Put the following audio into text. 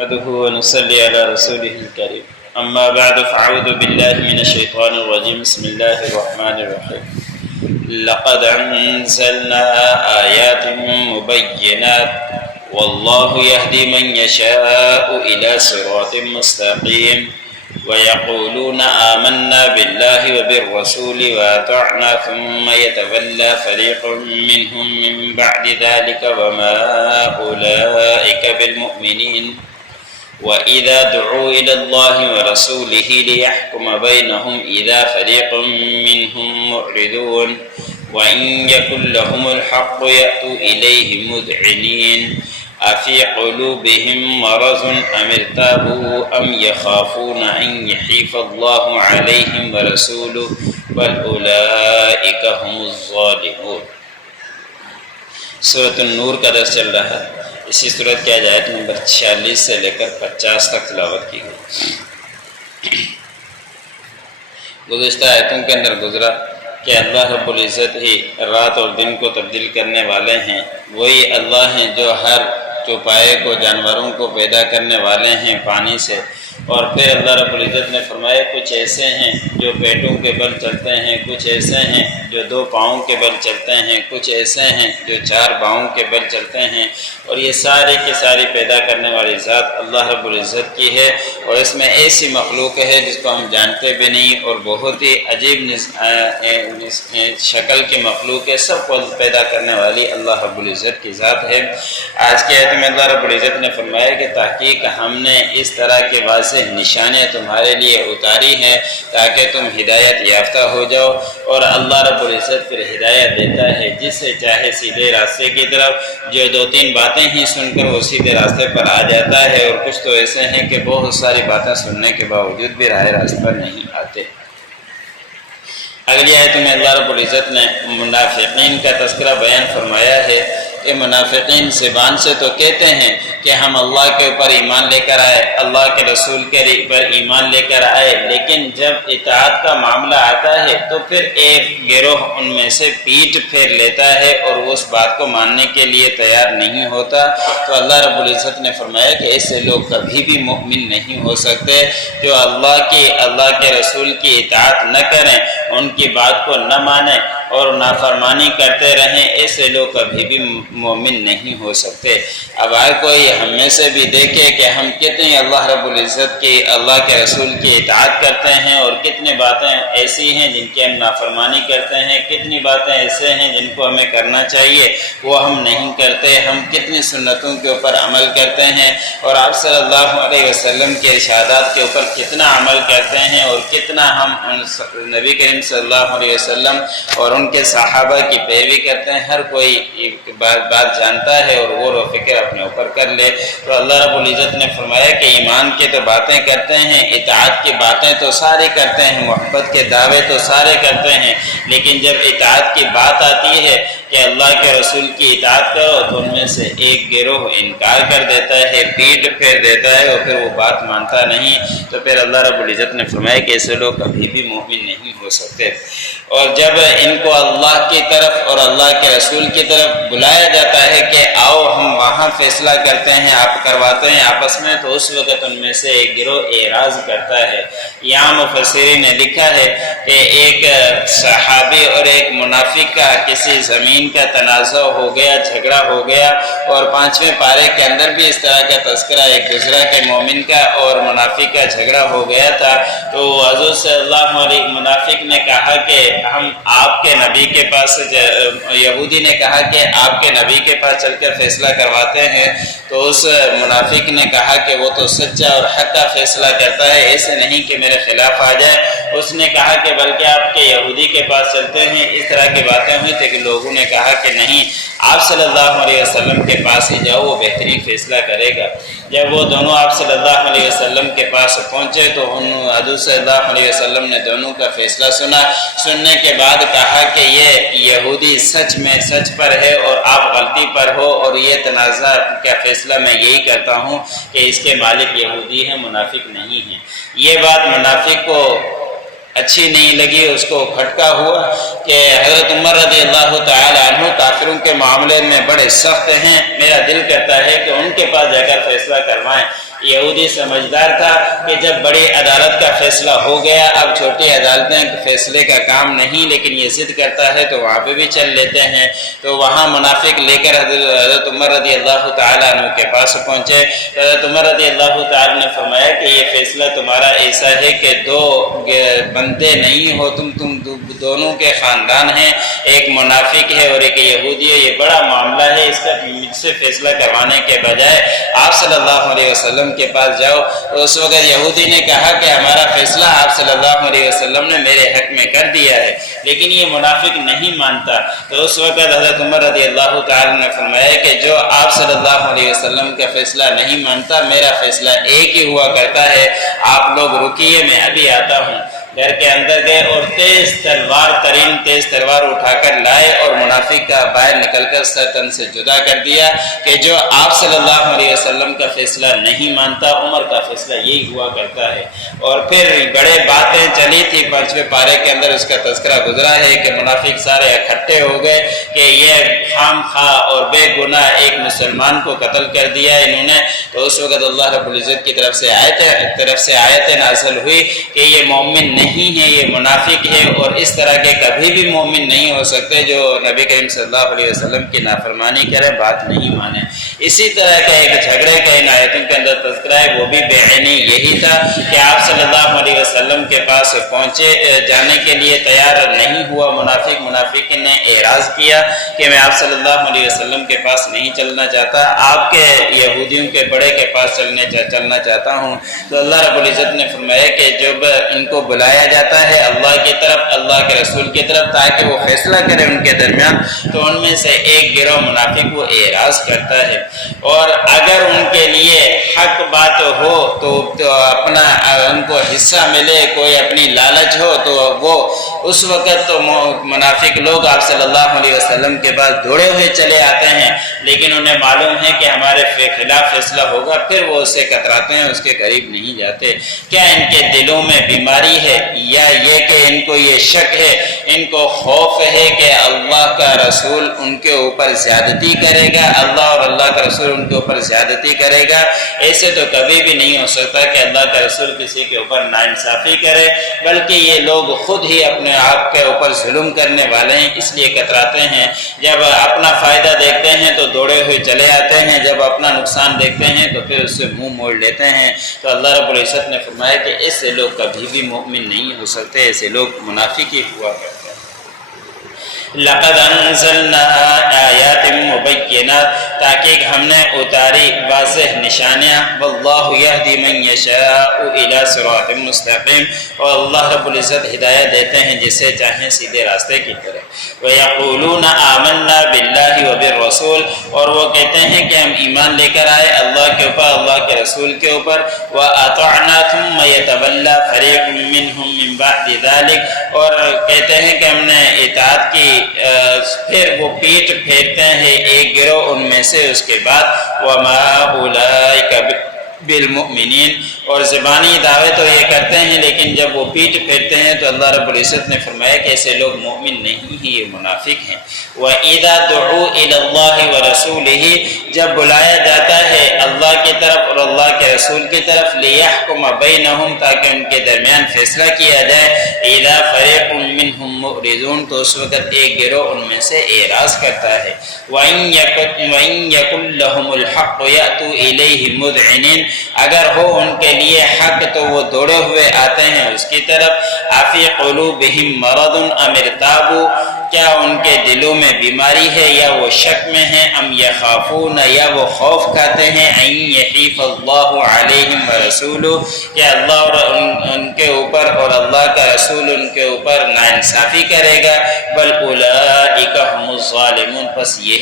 نحمده ونصلي على رسوله الكريم أما بعد فأعوذ بالله من الشيطان الرجيم بسم الله الرحمن الرحيم لقد أنزلنا آيات مبينات والله يهدي من يشاء إلى صراط مستقيم ويقولون آمنا بالله وبالرسول وأطعنا ثم يتولى فريق منهم من بعد ذلك وما أولئك بالمؤمنين وإذا دعوا إلى الله ورسوله ليحكم بينهم إذا فريق منهم معرضون وإن يكن لهم الحق يأتوا إليه مذعنين أفي قلوبهم مرض أم ارتابوا أم يخافون أن يحيف الله عليهم ورسوله بل أولئك هم الظالمون۔ سورۃ النور کا درس چل رہا ہے۔ اسی صورت کی آیت نمبر 46 سے لے کر 50 تک تلاوت کی گئی۔ گزشتہ آیتوں کے اندر گزرا کہ اللہ رب العزت ہی رات اور دن کو تبدیل کرنے والے ہیں، وہی اللہ ہیں جو ہر چوپائے کو جانوروں کو پیدا کرنے والے ہیں پانی سے، اور پھر اللہ رب العزت نے فرمایا کچھ ایسے ہیں جو پیٹوں کے بل چلتے ہیں، کچھ ایسے ہیں جو 2 پاؤں کے بل چلتے ہیں، کچھ ایسے ہیں جو 4 پاؤں کے بل چلتے ہیں، اور یہ سارے کی ساری پیدا کرنے والی ذات اللہ رب العزت کی ہے، اور اس میں ایسی مخلوق ہے جس کو ہم جانتے بھی نہیں، اور بہت ہی عجیب شکل کی مخلوق ہے، سب کو پیدا کرنے والی اللہ رب العزت کی ذات ہے۔ آج کے آیت میں اللہ رب العزت نے فرمایا کہ تحقیق ہم نے اس طرح کے واضح نشانیاں تمہارے لیے اتاری ہیں تاکہ تم ہدایت یافتہ ہو جاؤ، اور اللہ رب العزت پھر ہدایت دیتا ہے جس سے چاہے سیدھے راستے کی طرف، جو 2-3 باتیں ہی سن کر وہ سیدھے راستے پر آ جاتا ہے، اور کچھ تو ایسے ہیں کہ بہت ساری باتیں سننے کے باوجود بھی راہ راست پر نہیں آتے۔ اگلی آیت میں اللہ رب العزت نے منافقین کا تذکرہ بیان فرمایا ہے کہ منافقین زبان سے تو کہتے ہیں کہ ہم اللہ کے اوپر ایمان لے کر آئے، اللہ کے رسول کے اوپر ایمان لے کر آئے، لیکن جب اطاعت کا معاملہ آتا ہے تو پھر ایک گروہ ان میں سے پیٹ پھیر لیتا ہے اور اس بات کو ماننے کے لیے تیار نہیں ہوتا۔ تو اللہ رب العزت نے فرمایا کہ ایسے لوگ کبھی بھی مومن نہیں ہو سکتے، جو اللہ کے رسول کی اطاعت نہ کریں، ان کی بات کو نہ مانیں اور نافرمانی کرتے رہیں، ایسے لوگ کبھی بھی مومن نہیں ہو سکتے۔ اب ہر کوئی ہم میں سے بھی دیکھے کہ ہم کتنے اللہ رب العزت کی، اللہ کے رسول کی اطاعت کرتے ہیں، اور کتنی باتیں ایسی ہیں جن کی ہم نافرمانی کرتے ہیں، کتنی باتیں ایسے ہیں جن کو ہمیں کرنا چاہیے وہ ہم نہیں کرتے، ہم کتنی سنتوں کے اوپر عمل کرتے ہیں، اور آپ صلی اللہ علیہ وسلم کے ارشادات کے اوپر کتنا عمل کرتے ہیں، اور کتنا ہم نبی کریم صلی اللہ علیہ وسلم اور ان کے صحابہ کی پیروی کرتے ہیں۔ ہر کوئی بات جانتا ہے اور غور و فکر اپنے اوپر کر لے۔ تو اللہ رب العزت نے فرمایا کہ ایمان کی تو باتیں کرتے ہیں، اطاعت کی باتیں تو سارے کرتے ہیں، محبت کے دعوے تو سارے کرتے ہیں، لیکن جب اطاعت کی بات آتی ہے کہ اللہ کے رسول کی اطاعت کرو تو ان میں سے ایک گروہ انکار کر دیتا ہے، پیٹ پھیر دیتا ہے، اور پھر وہ بات مانتا نہیں۔ تو پھر اللہ رب العزت نے فرمایا کہ ایسے لوگ کبھی بھی مومن نہیں ہو سکتے۔ اور جب ان کو اللہ کی طرف اور اللہ کے رسول کی طرف بلایا جاتا ہے کہ آؤ ہم وہاں فیصلہ کرتے ہیں، آپ کرواتے ہیں آپس میں، تو اس وقت ان میں سے ایک گروہ اعراض کرتا ہے۔ یہاں مفسرین نے لکھا ہے کہ ایک صحابی اور ایک منافق کا کسی زمین کا تنازع ہو گیا، جھگڑا ہو گیا، اور 5ویں پارے کے اندر بھی اس طرح کا تذکرہ ایک گزرا کہ مومن کا اور منافق کا جھگڑا ہو گیا تھا۔ تو حضور صلی اللہ علیہ منافق نے کہا کہ ہم آپ کے نبی کے پاس، یہودی نے کہا کہ آپ کے نبی کے پاس چل کر فیصلہ کرواتے ہیں، تو اس منافق نے کہا کہ وہ تو سچا اور حق کا فیصلہ کرتا ہے، ایسے نہیں کہ میرے خلاف آ جائے۔ اس نے کہا کہ بلکہ آپ کے یہودی کے پاس چلتے ہیں۔ اس طرح کی باتیں ہوئی تھی کہ لوگوں نے کہا کہ نہیں، آپ صلی اللہ علیہ وسلم کے پاس ہی جاؤ، وہ بہترین فیصلہ کرے گا۔ جب وہ دونوں آپ صلی اللہ علیہ وسلم کے پاس پہنچے تو حضور صلی اللہ علیہ وسلم نے دونوں کا فیصلہ سنا۔ سننے کے بعد کہا کہ یہ یہودی سچ میں سچ پر ہے اور آپ غلطی پر ہو، اور یہ تنازع کا فیصلہ میں یہی کرتا ہوں کہ اس کے مالک یہودی ہیں، منافق نہیں ہیں۔ یہ بات منافق کو اچھی نہیں لگی، اس کو کھٹکا ہوا کہ حضرت عمر رضی اللہ تعالی عنہ کافروں کے معاملے میں بڑے سخت ہیں، میرا دل کرتا ہے کہ ان کے پاس جا کر فیصلہ کروائیں۔ یہودی سمجھدار تھا کہ جب بڑی عدالت کا فیصلہ ہو گیا اب چھوٹی عدالتیں فیصلے کا کام نہیں، لیکن یہ ضد کرتا ہے تو وہاں پہ بھی چل لیتے ہیں۔ تو وہاں منافق لے کر حضرت عمر رضی اللہ تعالیٰ عنہ کے پاس پہنچے۔ حضرت عمر رضی اللہ تعالیٰ نے فرمایا کہ یہ فیصلہ تمہارا ایسا ہے کہ دو بندے نہیں ہو تم دونوں کے خاندان ہیں، ایک منافق ہے اور ایک یہودی ہے، یہ بڑا معاملہ ہے، اس کا مجھ سے فیصلہ کروانے کے بجائے آپ صلی اللہ علیہ وسلم کے پاس جاؤ۔ اس وقت یہودی نے کہا کہ ہمارا فیصلہ آپ صلی اللہ علیہ وسلم نے میرے حق میں کر دیا ہے، لیکن یہ منافق نہیں مانتا۔ تو اس وقت حضرت عمر رضی اللہ تعالی نے فرمایا کہ جو آپ صلی اللہ علیہ وسلم کا فیصلہ نہیں مانتا، میرا فیصلہ ایک ہی ہوا کرتا ہے، آپ لوگ رکیے میں ابھی آتا ہوں۔ گھر کے اندر گئے اور تیز تلوار اٹھا کر لائے اور منافق کا باہر نکل کر سرتن سے جدا کر دیا کہ جو آپ صلی اللہ علیہ وسلم کا فیصلہ نہیں مانتا، عمر کا فیصلہ یہی ہوا کرتا ہے۔ اور پھر بڑے باتیں چلی تھی، 5ویں پارے کے اندر اس کا تذکرہ گزرا ہے کہ منافق سارے اکٹھے ہو گئے کہ یہ خام خواہ اور بے گناہ ایک مسلمان کو قتل کر دیا انہوں نے۔ تو اس وقت اللہ رب العزت کی طرف سے آیتیں نازل ہوئی کہ یہ مومن نہیں ہے، یہ منافق ہے، اور اس طرح کے کبھی بھی مومن نہیں ہو سکتے جو نبی کریم صلی اللہ علیہ وسلم کی نافرمانی کرے، بات نہیں مانے۔ اسی طرح کا ایک جھگڑے کا ان آیتوں کے اندر تذکرہ ہے، وہ بھی بعینی یہی تھا کہ آپ صلی اللہ علیہ وسلم کے پاس پہنچے، جانے کے لیے تیار نہیں ہوا منافق نے اعراض کیا کہ میں آپ صلی اللہ علیہ وسلم کے پاس نہیں چلنا چاہتا، آپ کے یہودیوں کے بڑے کے پاس چلنا چاہتا ہوں۔ تو اللہ رب العزت نے فرمایا کہ جب ان کو بلایا جاتا ہے اللہ کی طرف، اللہ کے رسول کی طرف، تاکہ وہ فیصلہ کرے ان کے درمیان، تو ان میں سے ایک گروہ منافق وہ اعراض کرتا ہے، اور اگر ان کے لیے حق بات ہو تو اپنا ان کو حصہ ملے، کوئی اپنی لالچ ہو، تو وہ اس وقت تو منافق لوگ آپ صلی اللہ علیہ وسلم کے پاس دوڑے ہوئے چلے آتے ہیں، لیکن انہیں معلوم ہے کہ ہمارے خلاف فیصلہ ہوگا، پھر وہ اسے کتراتے ہیں، اس کے قریب نہیں جاتے۔ کیا ان کے دلوں میں بیماری ہے، یا یہ کہ ان کو یہ شک ہے، ان کو خوف ہے کہ اللہ کا رسول ان کے اوپر زیادتی کرے گا، اللہ اور اللہ کا رسول ان کے اوپر زیادتی کرے گا؟ ایسے تو کبھی بھی نہیں ہو سکتا کہ اللہ کا رسول کسی کے اوپر ناانصافی کرے، بلکہ یہ لوگ خود ہی اپنے آپ کے اوپر ظلم کرنے والے ہیں، اس لیے کتراتے ہیں۔ جب اپنا فائدہ دیکھتے ہیں تو دوڑے ہوئے چلے آتے ہیں، جب اپنا نقصان دیکھتے ہیں تو پھر اس سے منہ موڑ لیتے ہیں۔ تو اللہ رب العزت نے فرمایا کہ ایسے لوگ کبھی بھی مومن نہیں ہو سکتے، ایسے لوگ منافق ہی ہوا کرتے ہیں۔ لقد انزلنا آیات مبینات، تاکہ ہم نے اتاری واضح نشانیاں، واللہ یہدی من یشاء الی صراط مستقیم، اور اللہ رب العزت ہدایت دیتے ہیں جسے چاہیں سیدھے راستے کی طرف۔ وَيَقُولُونَ آمَنَّا بِاللَّهِ وَبِالرَّسُولِ، اور وہ کہتے ہیں کہ ہم ایمان لے کر آئے اللہ کے اوپر، اللہ کے رسول کے اوپر۔ وَأَطَعْنَا ثُمَّ يَتَوَلَّى فَرِيقٌ مِّنْهُم مِّن بَعْدِ ذَلِكَ، اور کہتے ہیں کہ ہم نے اطاعت کی، پھر وہ پیٹ پھیرتے ہیں ایک گروہ ان میں سے اس کے بعد۔ وَمَا أُولَئِكَ بالمؤمنین، اور زبانی دعوے تو یہ کرتے ہیں لیکن جب وہ پیٹ پھیرتے ہیں تو اللہ رب العزت نے فرمایا کہ ایسے لوگ مومن نہیں ہیں، یہ منافق ہیں۔ وَإِذَا دُعُوا إِلَى اللَّهِ وَرَسُولِهِ، جب بلایا جاتا ہے اللہ کی طرف اور اللہ کے رسول کی طرف، لِيَحْكُمَ بَيْنَهُمْ، تاکہ ان کے درمیان فیصلہ کیا جائے، إِذَا فَرِيقٌ مِّنْهُمْ مُعْرِضُونَ، تو اس وقت ایک گروہ ان میں سے اعراض کرتا ہے۔ وَإِن يَكُن لَّهُمُ الْحَقُّ يَأْتُوا إِلَيْهِ مُذْعِنِينَ، اگر ہو ان کے لیے حق تو وہ دوڑے ہوئے آتے ہیں اس کی طرف۔ أَفِي قُلُوبِهِم مَّرَضٌ أَمِ ارْتَابُوا، کیا ان کے دلوں میں بیماری ہے یا وہ شک میں ہیں، ام یخافون، یا وہ خوف کھاتے ہیں، ان یحیف اللہ علیہم ورسولہ، کہ اللہ اور ان کے اوپر اور اللہ کا رسول ان کے اوپر ناانصافی کرے گا۔ بل اولئک هم الظالمون، پس یہ